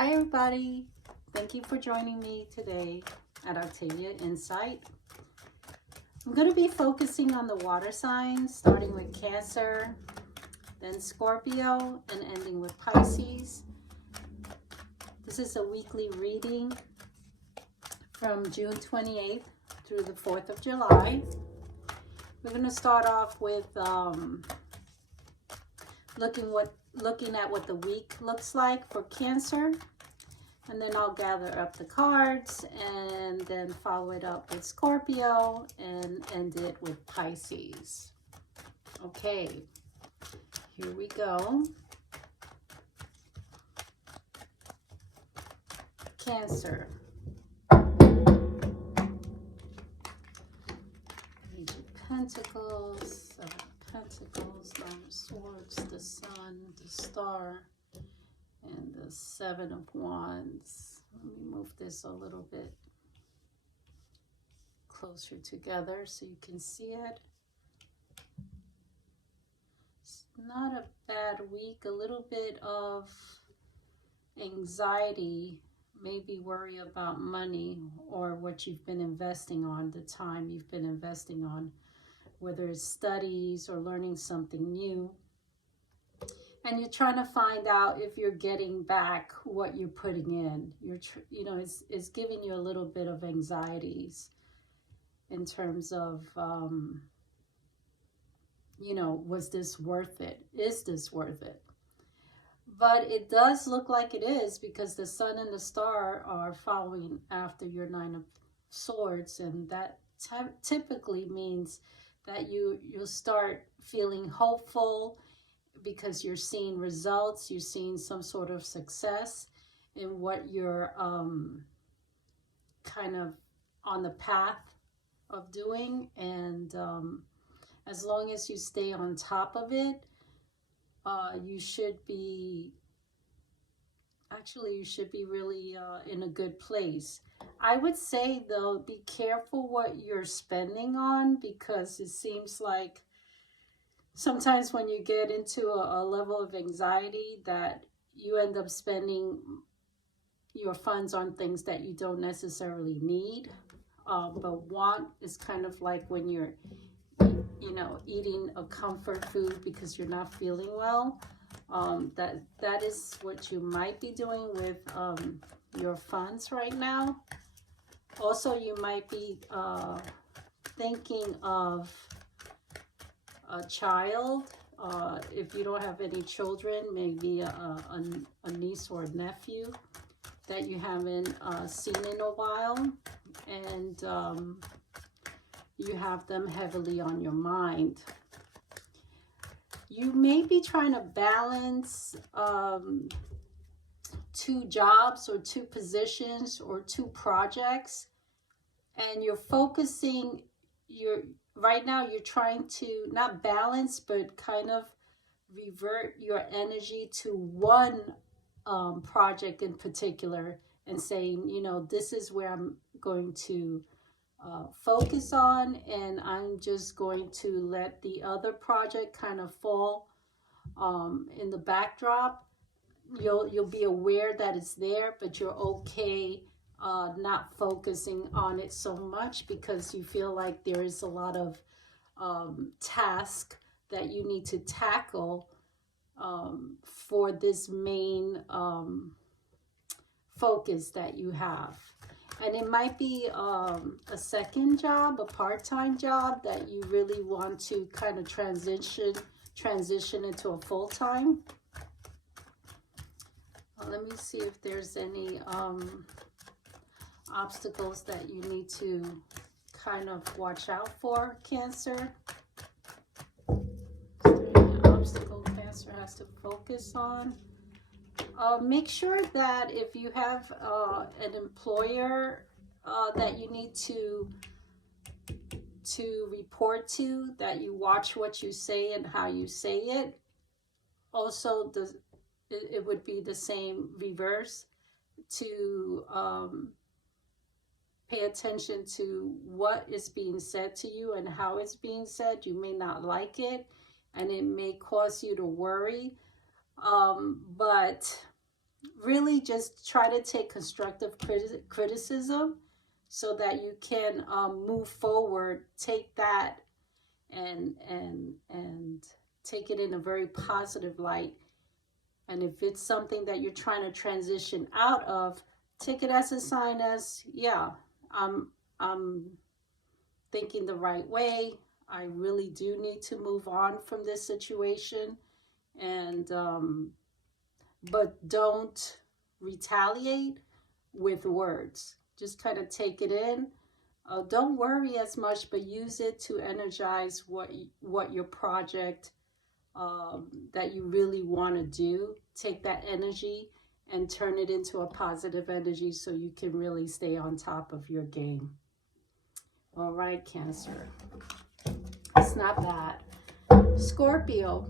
Hi everybody, thank you for joining me today at Octavia Insight. I'm going to be focusing on the water signs, starting with Cancer, then Scorpio, and ending with Pisces. This is a weekly reading from June 28th through the 4th of July. We're going to start off with looking at what the week looks like for Cancer, and then I'll gather up the cards and then follow it up with Scorpio and end it with Pisces. Okay, here we go. Cancer. Page of Pentacles, Seven of Pentacles, Nine of Swords, the Sun, the Star, and the Seven of Wands. Let me move this a little bit closer together so you can see it. It's not a bad week. A little bit of anxiety, maybe worry about money or what you've been investing on, the time you've been investing on, whether it's studies or learning something new. And you're trying to find out if you're getting back what you're putting in. It's giving you a little bit of anxieties in terms of, was this worth it? Is this worth it? But it does look like it is, because the Sun and the Star are following after your Nine of Swords, and that typically means that you'll start feeling hopeful, because you're seeing results, you're seeing some sort of success in what you're kind of on the path of doing. And as long as you stay on top of it, you should be really in a good place. I would say, though, be careful what you're spending on, because it seems like sometimes when you get into a level of anxiety, that you end up spending your funds on things that you don't necessarily need. But want is kind of like when you're, eating a comfort food because you're not feeling well. That is what you might be doing with your funds right now. Also, you might be thinking of a child. If you don't have any children, maybe a niece or a nephew that you haven't seen in a while, and you have them heavily on your mind. You may be trying to balance two jobs or two positions or two projects, and you're focusing right now you're trying to not balance, but kind of revert your energy to one project in particular, and saying, this is where I'm going to focus on, and I'm just going to let the other project kind of fall in the backdrop. You'll be aware that it's there, but you're okay not focusing on it so much, because you feel like there is a lot of task that you need to tackle for this main focus that you have. And it might be a second job, a part-time job that you really want to kind of transition into a full-time. Let me see if there's any obstacles that you need to kind of watch out for, Cancer. Is there any obstacle Cancer has to focus on? Make sure that if you have an employer that you need to report to, that you watch what you say and how you say it. Also, it would be the same reverse, to pay attention to what is being said to you and how it's being said. You may not like it, and it may cause you to worry, but really just try to take constructive criticism so that you can move forward, take that and take it in a very positive light. And if it's something that you're trying to transition out of, take it as a sign as, yeah, I'm thinking the right way. I really do need to move on from this situation. And but don't retaliate with words. Just kind of take it in. Don't worry as much, but use it to energize what your project that you really want to do. Take that energy and turn it into a positive energy so you can really stay on top of your game. All right, Cancer. It's not bad. Scorpio,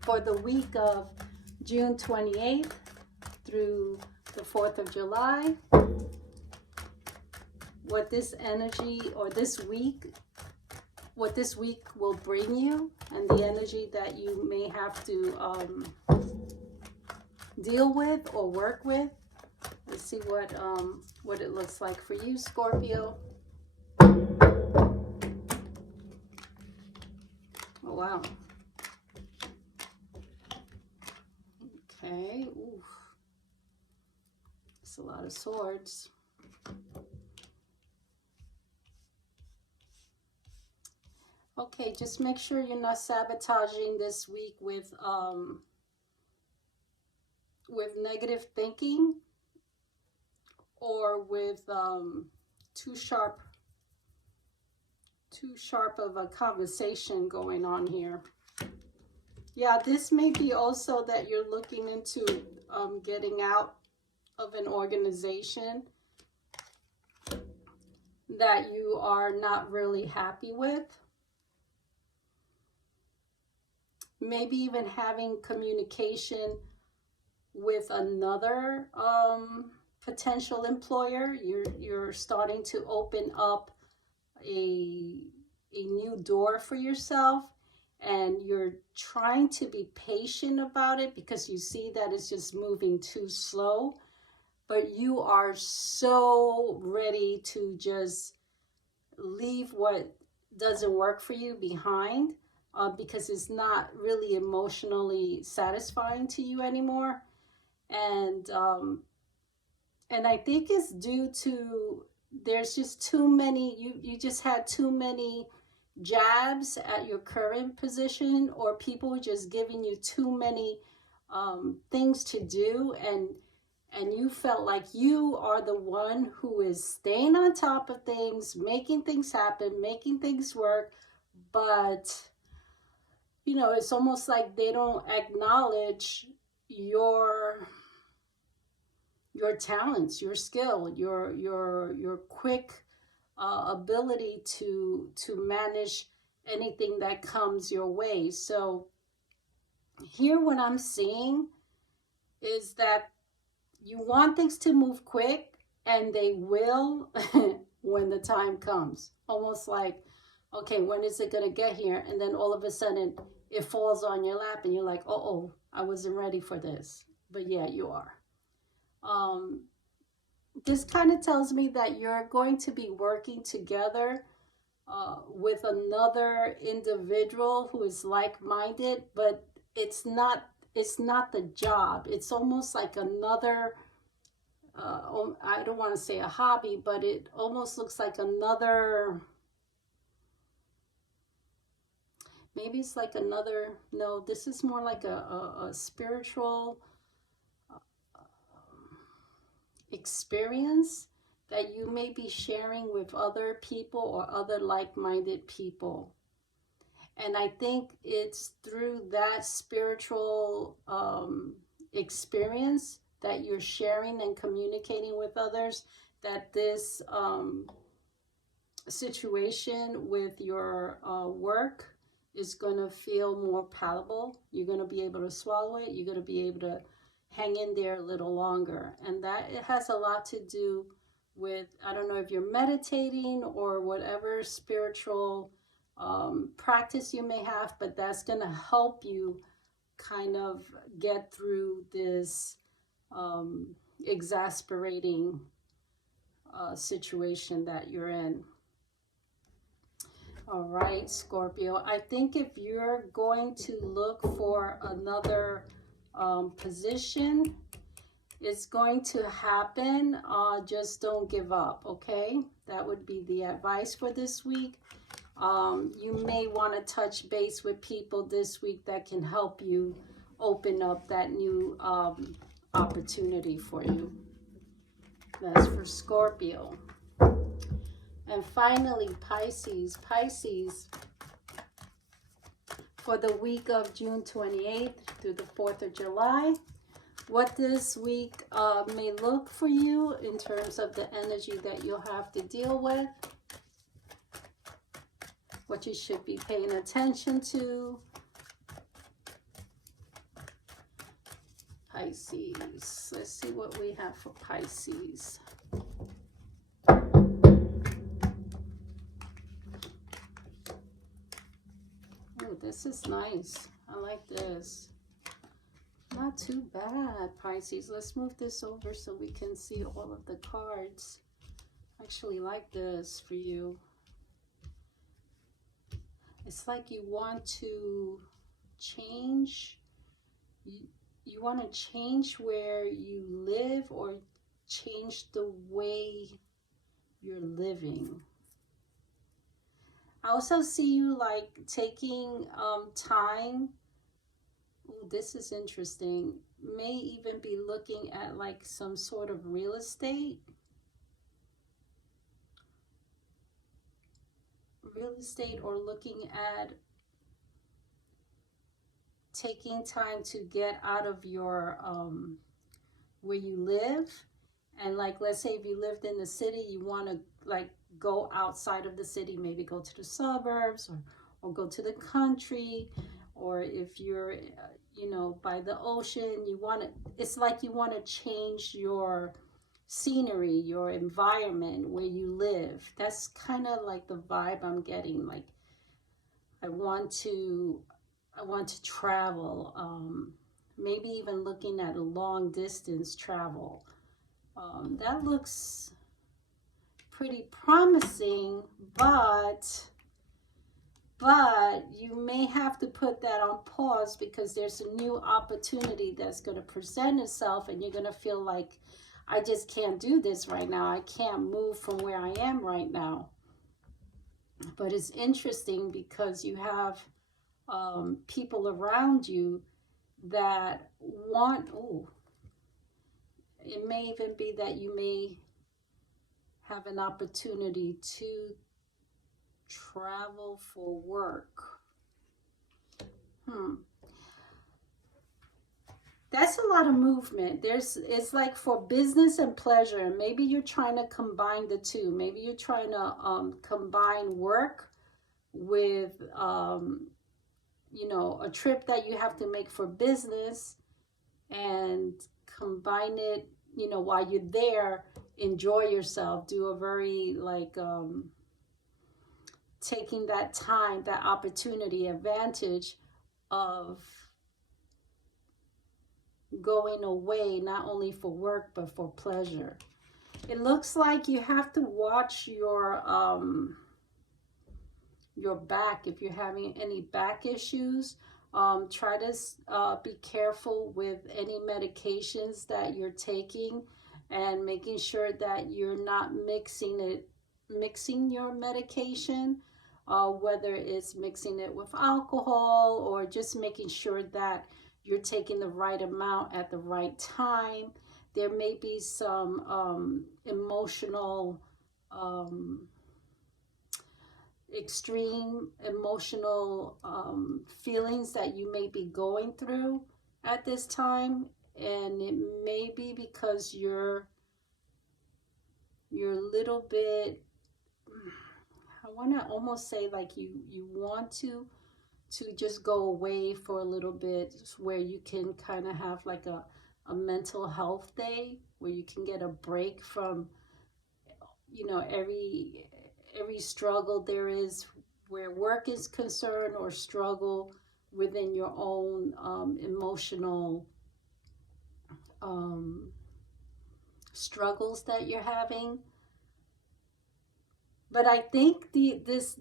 for the week of June 28th through the 4th of July, what this energy or this week, what this week will bring you, and the energy that you may have to deal with or work with. Let's see what it looks like for you, Scorpio. Oh, wow. Okay. Ooh. It's a lot of swords. Okay, just make sure you're not sabotaging this week with negative thinking or with too sharp of a conversation going on here. Yeah, this may be also that you're looking into getting out of an organization that you are not really happy with. Maybe even having communication with another potential employer. You're starting to open up a new door for yourself, and you're trying to be patient about it because you see that it's just moving too slow, but you are so ready to just leave what doesn't work for you behind because it's not really emotionally satisfying to you anymore. And I think it's due to there's just too many, you just had too many jabs at your current position, or people just giving you too many things to do, and you felt like you are the one who is staying on top of things, making things happen, making things work, but you know, it's almost like they don't acknowledge your talents, your skill, your quick ability to manage anything that comes your way. So here what I'm seeing is that you want things to move quick, and they will when the time comes. Almost like, okay, when is it going to get here? And then all of a sudden it falls on your lap and you're like, oh, I wasn't ready for this. But yeah, you are. This kind of tells me that you're going to be working together with another individual who is like-minded, but it's not the job. It's almost like another I don't want to say a hobby, but it almost looks like another, maybe it's like another, no, this is more like a spiritual experience that you may be sharing with other people or other like-minded people. And I think it's through that spiritual experience that you're sharing and communicating with others that this situation with your work is going to feel more palatable. You're going to be able to swallow it. You're going to be able to hang in there a little longer. And that it has a lot to do with, I don't know if you're meditating or whatever spiritual practice you may have, but that's going to help you kind of get through this exasperating situation that you're in. All right, Scorpio. I think if you're going to look for another position, it's going to happen. Just don't give up, okay? That would be the advice for this week. You may want to touch base with people this week that can help you open up that new opportunity for you. That's for Scorpio. And finally, Pisces. Pisces, for the week of June 28th through the 4th of July, what this week may look for you in terms of the energy that you'll have to deal with, what you should be paying attention to. Pisces. Let's see what we have for Pisces. Oh, this is nice. I like this. Not too bad, Pisces. Let's move this over so we can see all of the cards. I actually like this for you. It's like you want to change. You want to change where you live or change the way you're living. I also see you like taking time. Ooh, this is interesting. May even be looking at like some sort of real estate. Or looking at taking time to get out of your where you live, and like let's say if you lived in the city, you want to like go outside of the city, maybe go to the suburbs or go to the country, or if you're you know, by the ocean, you want to, it's like you want to change your scenery, your environment where you live. That's kind of like the vibe I'm getting. Like I want to travel, maybe even looking at a long distance travel. That looks pretty promising, but you may have to put that on pause because there's a new opportunity that's going to present itself, and you're going to feel like, I just can't do this right now. I can't move from where I am right now. But it's interesting because you have people around you that want, oh, it may even be that you may have an opportunity to travel for work. That's a lot of movement. It's like for business and pleasure, and maybe you're trying to combine the two. Maybe you're trying to combine work with you know, a trip that you have to make for business, and combine it, you know, while you're there, enjoy yourself, do a very like taking that time, that opportunity, advantage of going away, not only for work but for pleasure. It looks like you have to watch your back if you're having any back issues. Try to be careful with any medications that you're taking, and making sure that you're not mixing your medication, whether it's mixing it with alcohol, or just making sure that you're taking the right amount at the right time. There may be some emotional extreme emotional feelings that you may be going through at this time, and it may be because you're a little bit, I want to almost say like you want to just go away for a little bit, where you can kind of have like a mental health day, where you can get a break from, you know, every struggle there is where work is concerned, or struggle within your own emotional struggles that you're having. But I think this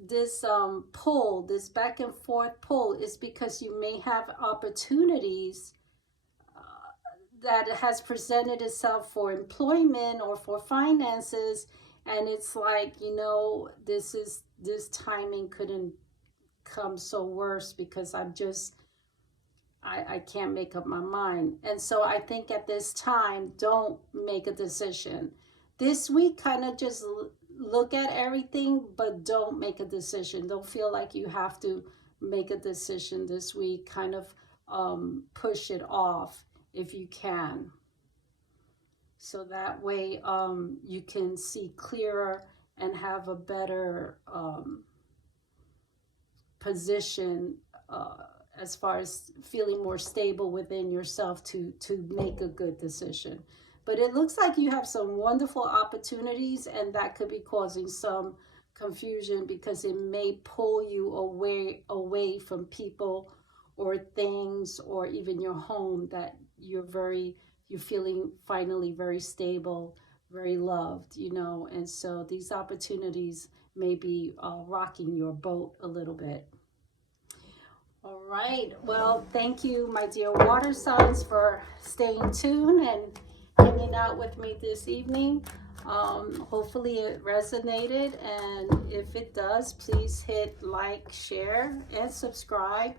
pull, this back and forth pull, is because you may have opportunities that has presented itself for employment or for finances, and it's like, this timing couldn't come so worse because I can't make up my mind. And so I think at this time, don't make a decision. This week, kind of just look at everything, but don't make a decision. Don't feel like you have to make a decision this week. Kind of push it off if you can. So that way you can see clearer and have a better position as far as feeling more stable within yourself to make a good decision. But it looks like you have some wonderful opportunities, and that could be causing some confusion because it may pull you away from people or things or even your home that you're feeling finally very stable, very loved, and so these opportunities may be rocking your boat a little bit. All right. Well, thank you, my dear water signs, for staying tuned and hanging out with me this evening. Hopefully it resonated, and if it does, please hit like, share, and subscribe.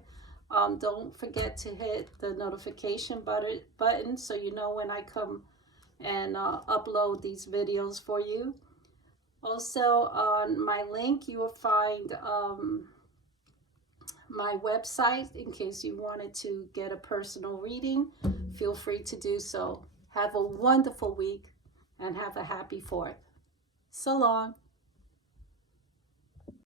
Don't forget to hit the notification button so you know when I come and upload these videos for you. Also, on my link, you will find my website in case you wanted to get a personal reading. Feel free to do so. Have a wonderful week and have a happy 4th. So long.